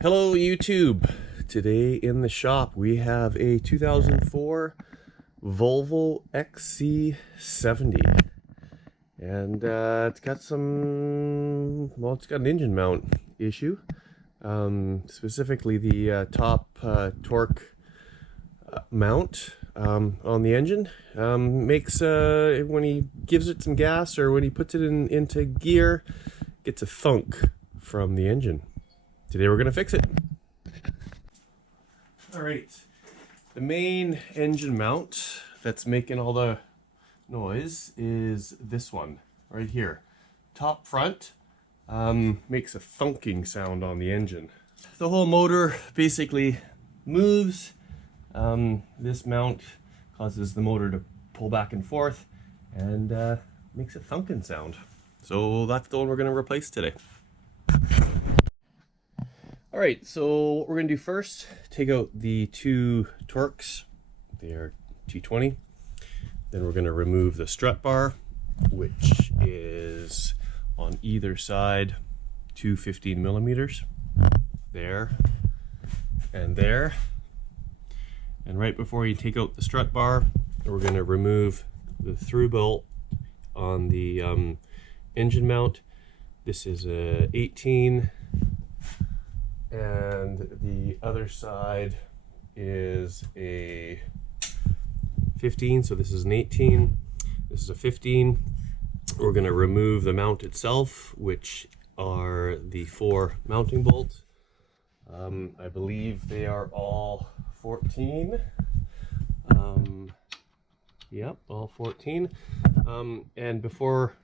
Hello YouTube. Today in the shop we have a 2004 Volvo XC70 and it's got it's got an engine mount issue. Specifically the top torque mount on the engine makes when he gives it some gas or when he puts it into gear, gets a thunk from the engine. Today we're going to fix it. Alright, the main engine mount that's making all the noise is this one right here. Top front makes a thunking sound on the engine. The whole motor basically moves. This mount causes the motor to pull back and forth and makes a thunking sound. So that's the one we're going to replace today. Alright, so what we're going to do first, take out the two torques. They are T20. Then we're going to remove the strut bar, which is on either side 2 15 millimeters. There and there. And right before you take out the strut bar, we're going to remove the through bolt on the engine mount. This is a 18. And the other side is a 15, so this is an 18, this is a 15. We're going to remove the mount itself, which are the 4 mounting bolts. I believe they are all 14. Yep, all 14. And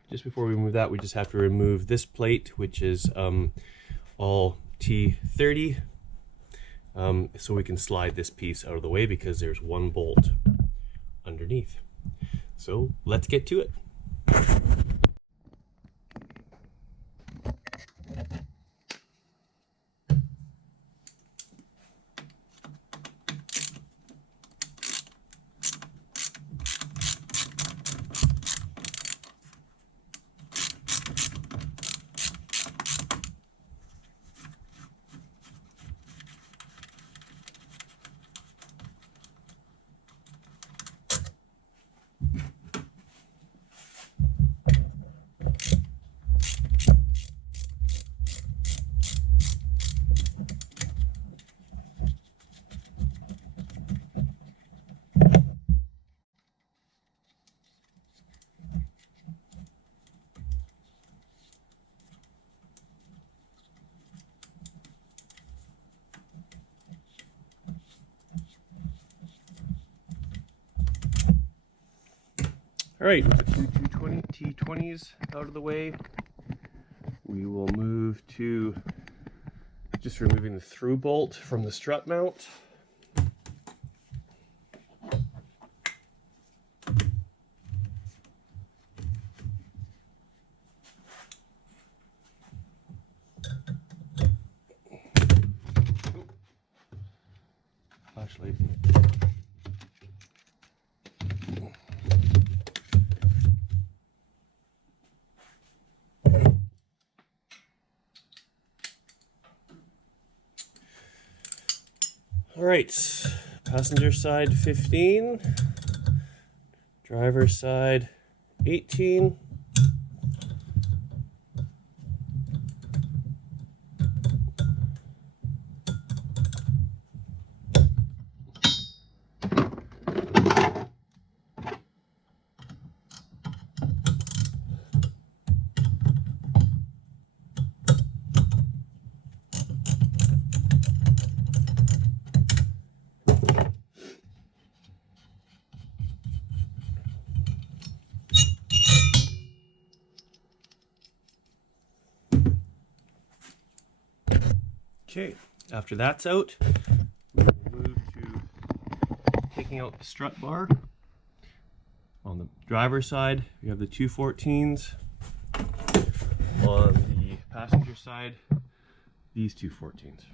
just before we remove that, we just have to remove this plate, which is all T30, so we can slide this piece out of the way because there's one bolt underneath. So let's get to it. All right, with the two 220 T20s out of the way, we will move to just removing the through bolt from the strut mount. Flashlight. All right, passenger side 15, driver's side 18. Okay, after that's out, we will move to taking out the strut bar. On the driver's side, we have the two 14s. On the passenger side, these two 14s.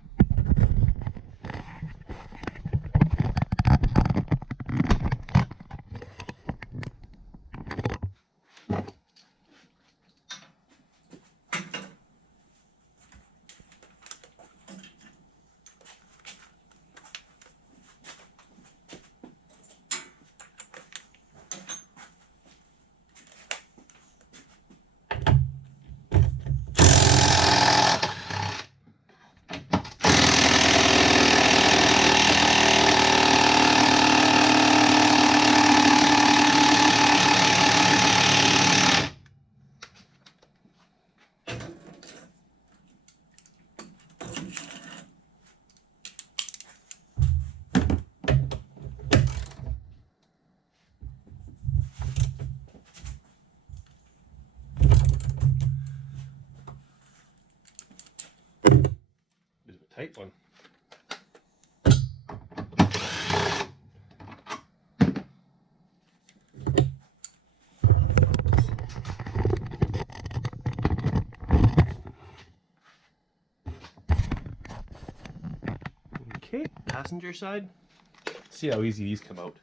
passenger side. See how easy these come out.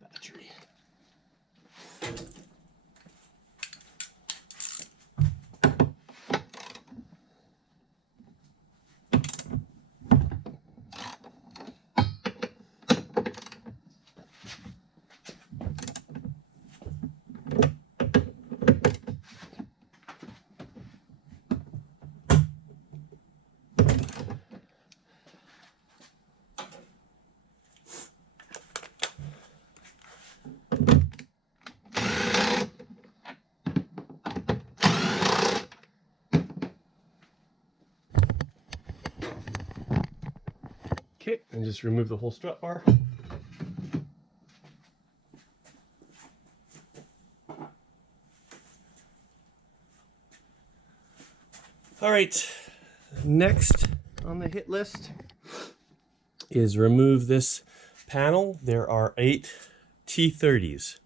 Battery. Okay, and just remove the whole strut bar. All right, next on the hit list is remove this panel. There are 8 T30s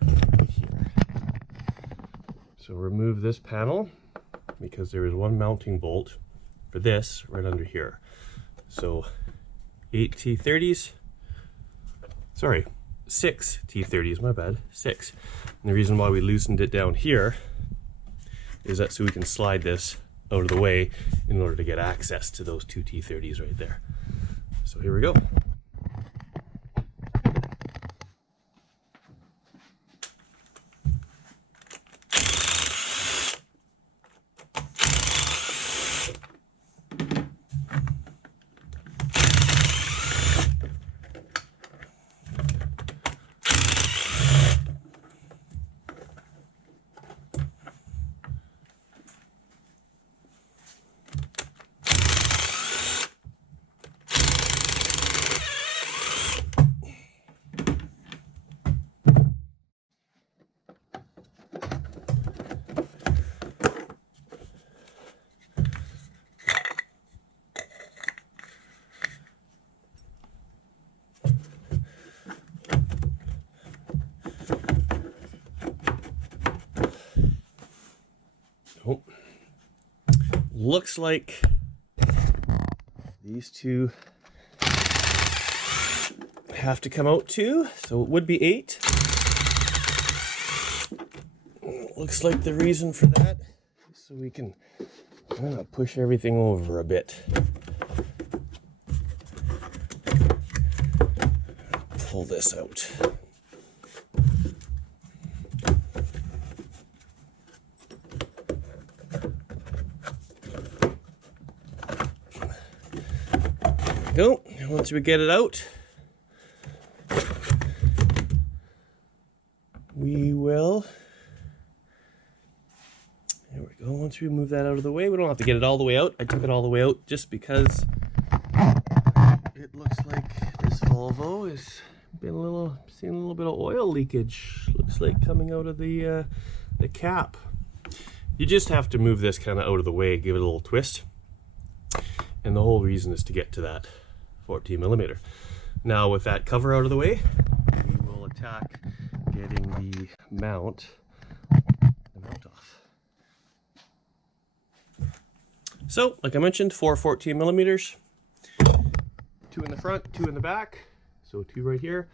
right here. So remove this panel because there is one mounting bolt for this right under here. So 8 T30s, sorry, 6 T30s, my bad, 6. And the reason why we loosened it down here is that so we can slide this out of the way in order to get access to those 2 T30s right there. So here we go. Oh. Looks like these two have to come out too, so it would be 8. Looks like the reason for that is so we can kind of push everything over a bit. Pull this out. Go. Once we get it out, we will, there we go. Once we move that out of the way, we don't have to get it all the way out. I took it all the way out just because it looks like this Volvo has been seen a little bit of oil leakage. Looks like coming out of the cap. You just have to move this kind of out of the way, give it a little twist. And the whole reason is to get to that 14mm. Now with that cover out of the way, we will attack getting the mount off. So, like I mentioned, 4 14mm, 2 in the front, 2 in the back, so 2 right here,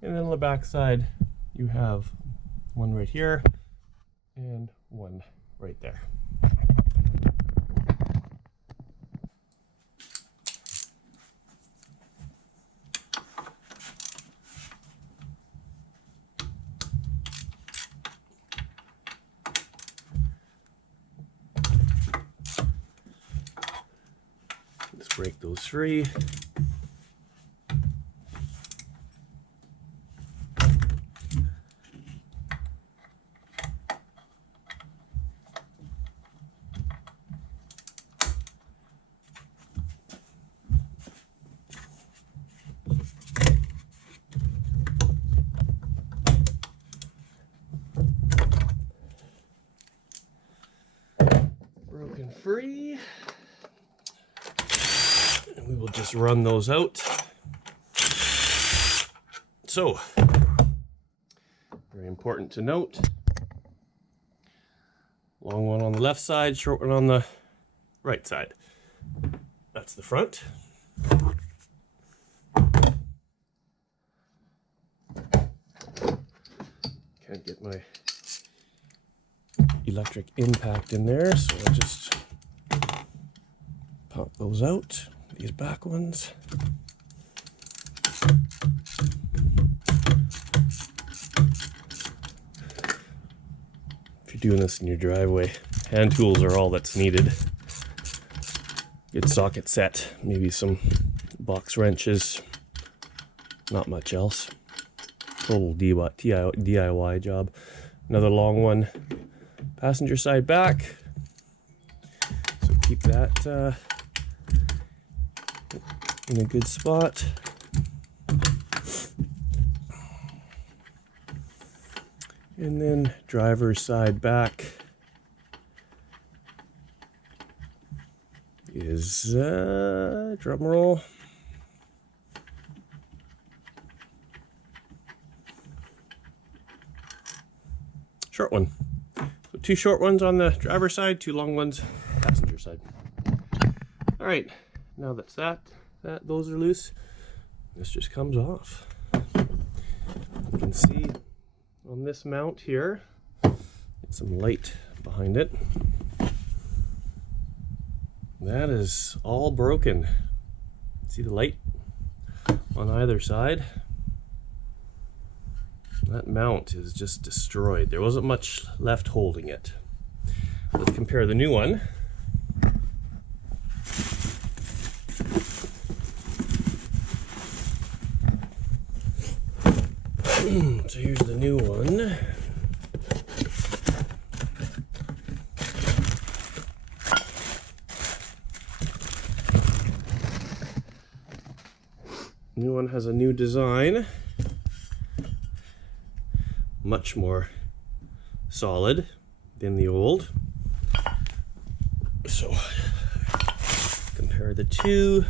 and then on the back side you have 1 right here and 1 right there. Let's break those free. Broken free. And we will just run those out. So, important to note. Long one on the left side, short one on the right side. That's the front. Can't get my electric impact in there, so I'll just pop those out, these back ones. If you're doing this in your driveway, hand tools are all that's needed. Good socket set, maybe some box wrenches, not much else. Total DIY job. Another long one, passenger side back. So keep that in a good spot. And then driver's side back is, drum roll, short one. So 2 short ones on the driver's side, 2 long ones passenger side. All right, now that's those are loose, this just comes off. You can see on this mount here, get some light behind it. That is all broken. See the light on either side? That mount is just destroyed. There wasn't much left holding it. Let's compare the new one. So here's the new one. New one has a new design, much more solid than the old. So compare the two.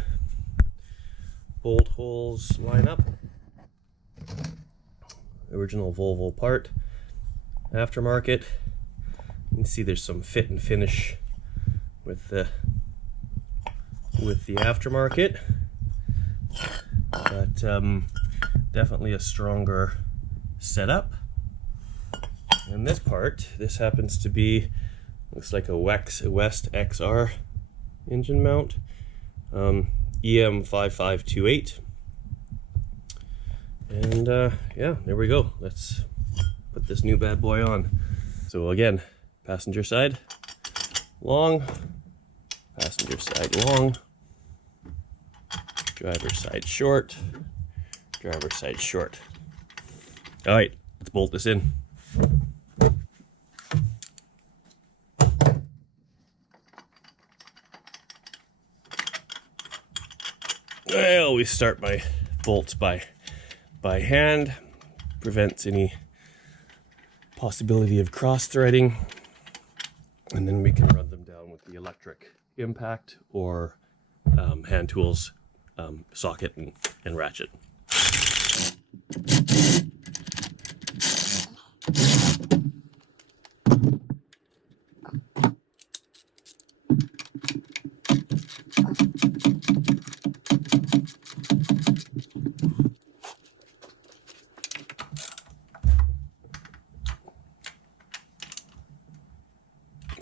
Bolt holes line up. Original Volvo part, aftermarket. You can see there's some fit and finish with the aftermarket, but definitely a stronger setup. And this part, this happens to be, looks like a West XR engine mount, EM5528. And yeah, there we go. Let's put this new bad boy on. So again, passenger side long, passenger side long, driver's side short, driver's side short. All right, let's bolt this in. I always start my bolts by hand, prevents any possibility of cross-threading, and then we can run them down with the electric impact or hand tools, socket and ratchet.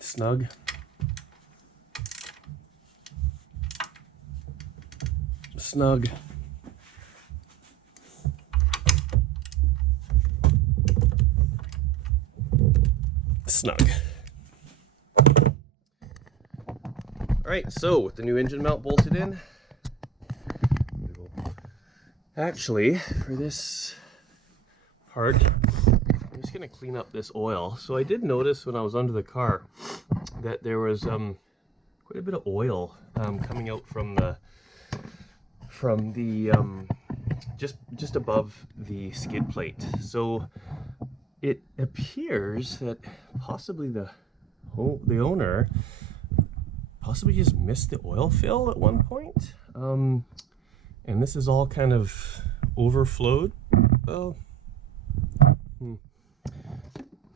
Snug. Snug. Snug. All right, so with the new engine mount bolted in, actually for this part, I'm just gonna clean up this oil. So I did notice when I was under the car that there was quite a bit of oil coming out from the just above the skid plate. So it appears that possibly the owner possibly just missed the oil fill at one point, and this is all kind of overflowed. Well,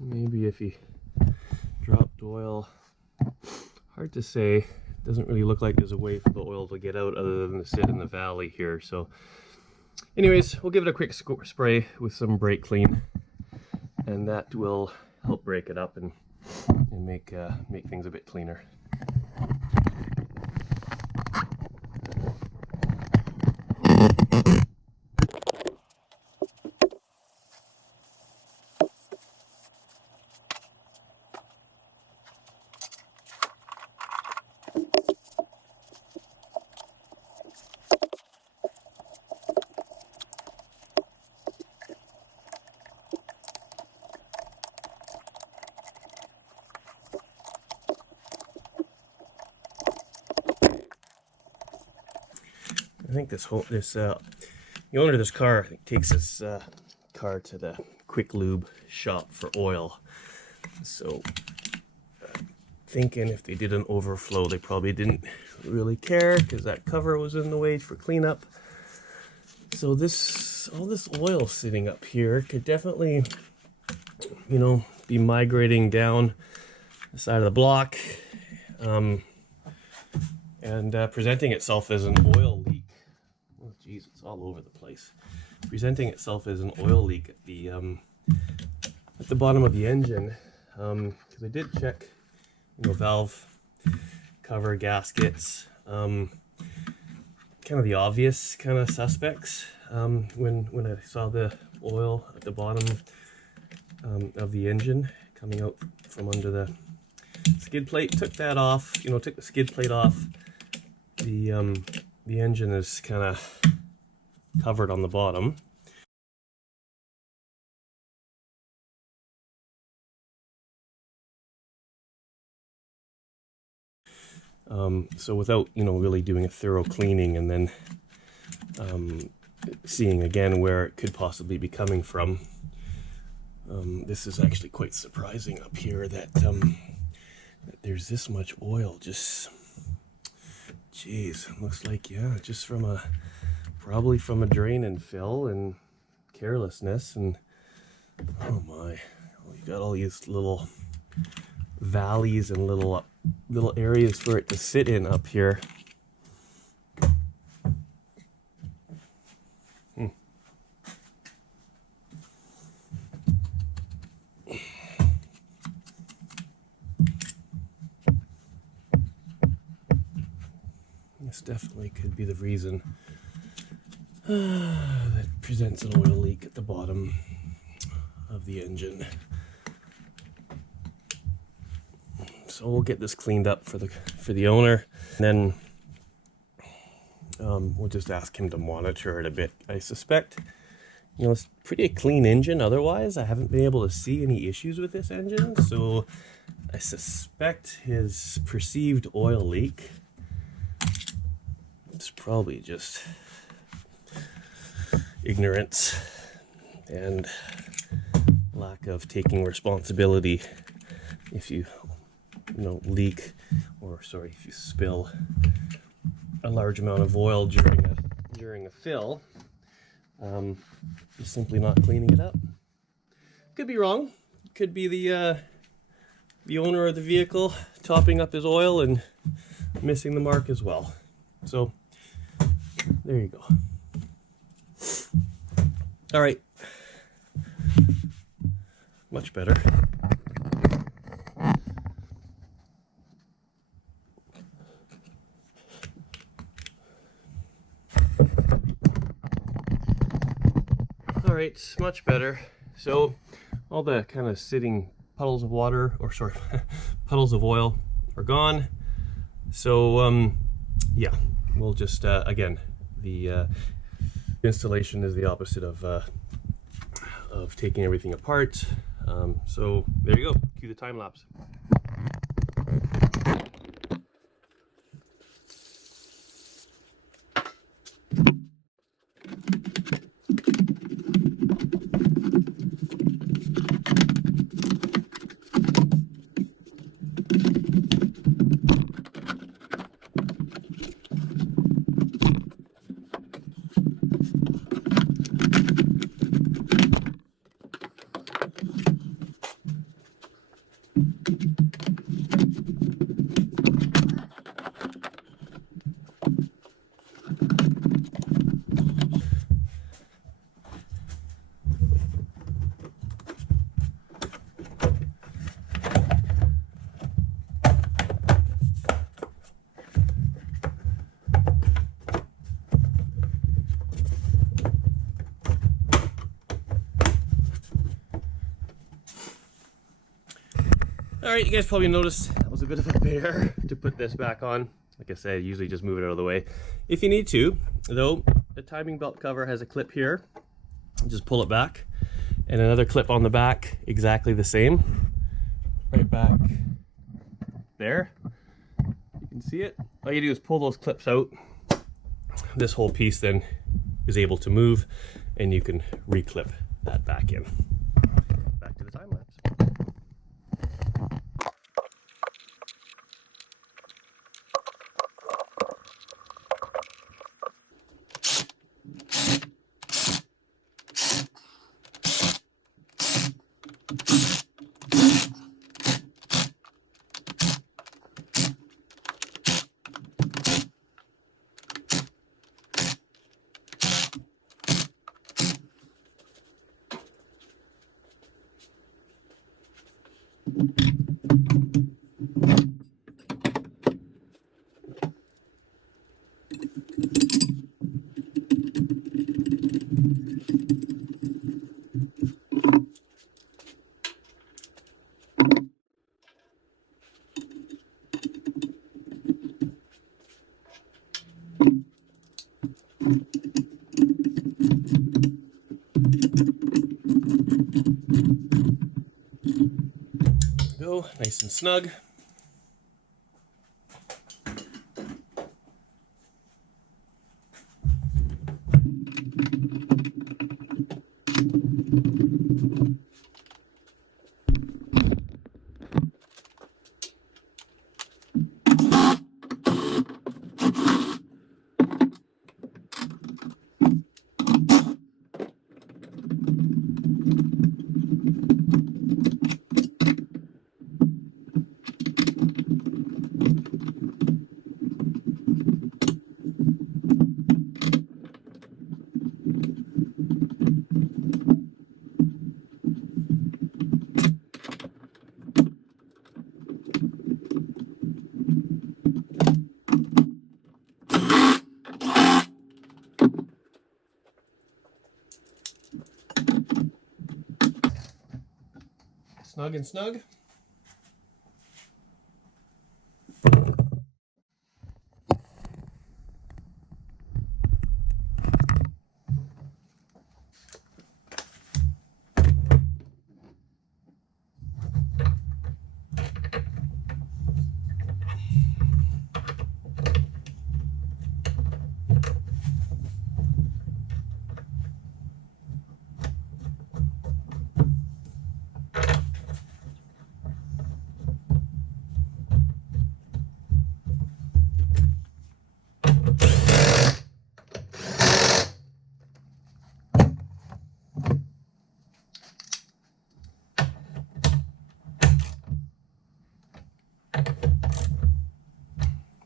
Maybe if he dropped oil, hard to say. Doesn't really look like there's a way for the oil to get out other than to sit in the valley here. So anyways, we'll give it a quick spray with some brake clean, and that will help break it up and make things a bit cleaner. I think the owner of this car takes this car to the quick lube shop for oil. So thinking if they did an overflow, they probably didn't really care because that cover was in the way for cleanup. So all this oil sitting up here could definitely, you know, be migrating down the side of the block and presenting itself as an oil leak. Oh geez, it's all over the place. Presenting itself as an oil leak at the bottom of the engine, because I did check, you know, valve cover gaskets, kind of the obvious kind of suspects. When I saw the oil at the bottom of the engine coming out from under the skid plate, took that off. You know, took the skid plate off. The engine is kind of covered on the bottom. So without, you know, really doing a thorough cleaning and then seeing again where it could possibly be coming from, this is actually quite surprising up here that, that there's this much oil. Just, geez, looks like, yeah, just probably from a drain and fill and carelessness. And oh my, you got all these little valleys and little areas for it to sit in up here. This definitely could be the reason that presents an oil leak at the bottom of the engine. So we'll get this cleaned up for the owner, and then we'll just ask him to monitor it a bit. I suspect, you know, it's pretty clean engine otherwise. I haven't been able to see any issues with this engine, so I suspect his perceived oil leak, it's probably just ignorance and lack of taking responsibility. If you leak, or sorry, if you spill a large amount of oil during a fill, you're simply not cleaning it up. Could be wrong. Could be the owner of the vehicle topping up his oil and missing the mark as well. So there you go. All right, much better. All right, much better. So all the kind of sitting puddles of water, or sorry, puddles of oil are gone. So yeah, we'll just again, the installation is the opposite of taking everything apart. So there you go. Cue the time lapse. Alright, you guys probably noticed that was a bit of a bear to put this back on. Like I said, usually just move it out of the way. If you need to, though, the timing belt cover has a clip here. Just pull it back. And another clip on the back, exactly the same. Right back there. You can see it. All you do is pull those clips out. This whole piece then is able to move, and you can reclip that back in. Back to the time lapse. Go nice and snug. Snug and snug.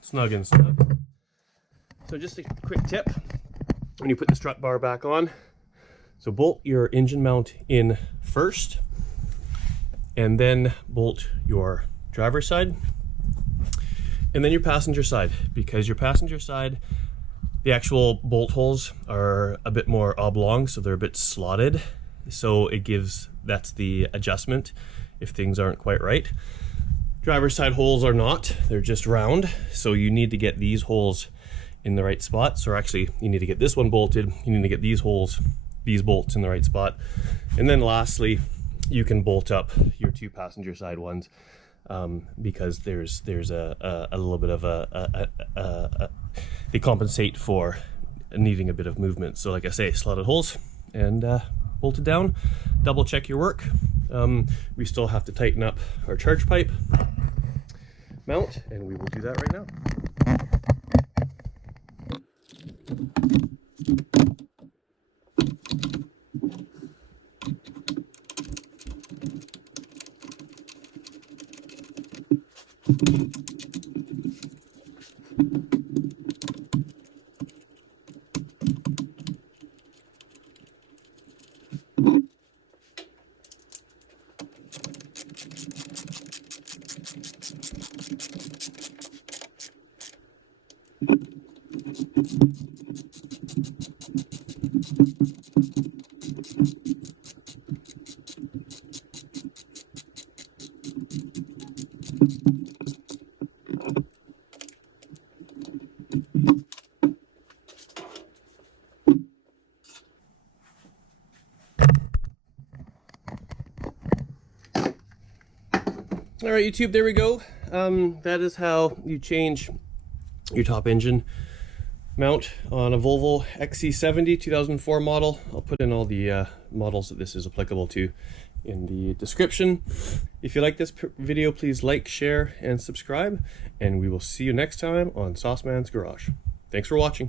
Snug and snug. So just a quick tip when you put the strut bar back on. So bolt your engine mount in first, and then bolt your driver's side, and then your passenger side, because your passenger side, the actual bolt holes are a bit more oblong, so they're a bit slotted. So it gives, that's the adjustment if things aren't quite right. Driver's side holes are not, they're just round. So you need to get these holes in the right spots, or actually you need to get this one bolted, you need to get these holes, these bolts in the right spot. And then lastly, you can bolt up your two passenger side ones, because there's a little bit of they compensate for needing a bit of movement. So like I say, slotted holes and bolt it down. Double check your work. We still have to tighten up our charge pipe mount, and we will do that right now. All right, YouTube, there we go. That is how you change your top engine mount on a Volvo XC70 2004 model. I'll put in all the models that this is applicable to in the description. If you like this video, please like, share, and subscribe, and we will see you next time on Sauceman's Garage. Thanks for watching.